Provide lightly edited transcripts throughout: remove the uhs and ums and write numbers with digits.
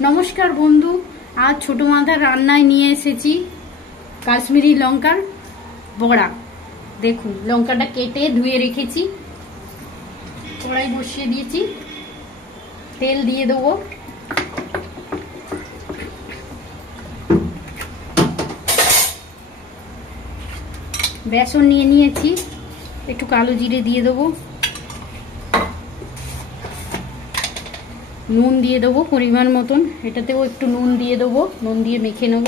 नमस्कार बंधु आज छोटो माथार रान्नाय निये एसेछि काश्मीरी लंकार बड़ा। देखुन लंकाटा केटे धुए रेखेछि, कड़ाई बसिए दिएछि, तेल दिए देबो, बेसन निये निएछि, एकटु कालो जिरे दिए देबो, নুন দিয়ে দেবো পরিমাণ মতন, এটাতেও একটু নুন দিয়ে দেবো, নুন দিয়ে মেখে নেব।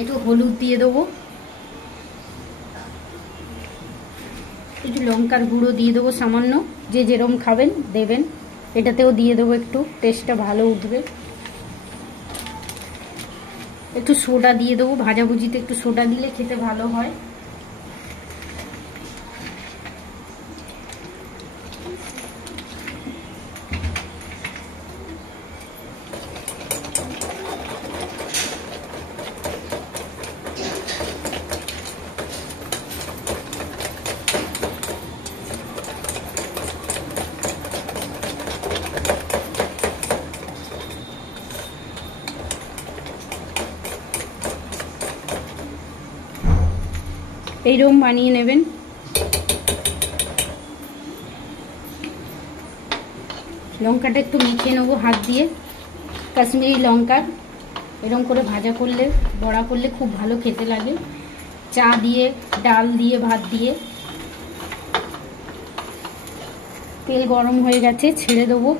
একটু হলুদ দিয়ে দেবো, একটু লঙ্কার গুঁড়ো দিয়ে দেবো সামান্য, যে যেরকম খাবেন দেবেন। এটাতেও দিয়ে দেবো একটু, টেস্টটা ভালো উঠবে। একটু সোডা দিয়ে দেবো, ভাজাভুজিতে একটু সোডা দিলে খেতে ভালো হয়। এইরকম বানিয়ে নেবেন। লঙ্কাটা একটু মেখে নেব হাত দিয়ে। কাশ্মীরি লঙ্কা এরকম করে ভাজা করলে, বড়া করলে খুব ভালো খেতে লাগে, চা দিয়ে, ডাল দিয়ে, ভাত দিয়ে। তেল গরম হয়ে গেছে, ছেড়ে দেবো।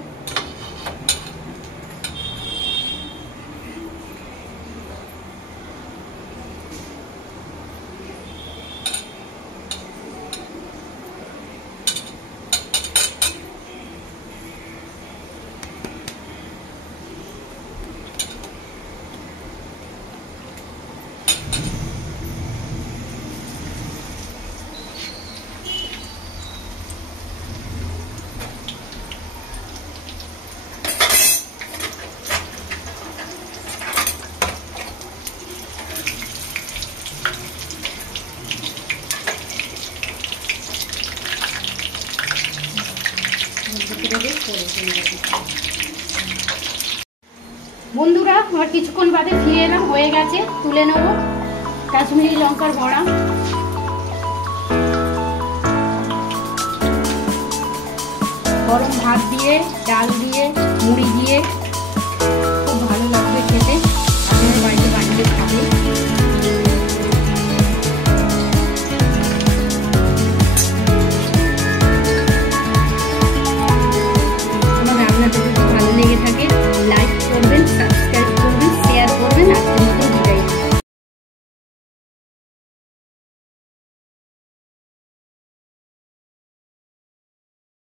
বন্ধুরা আমার কিছুক্ষণ বাদে ফিরে এলাম, হয়ে গেছে, তুলে নেব কাশ্মীরি লঙ্কার বড়া। গরম ভাত দিয়ে, ডাল দিয়ে, মুড়ি দিয়ে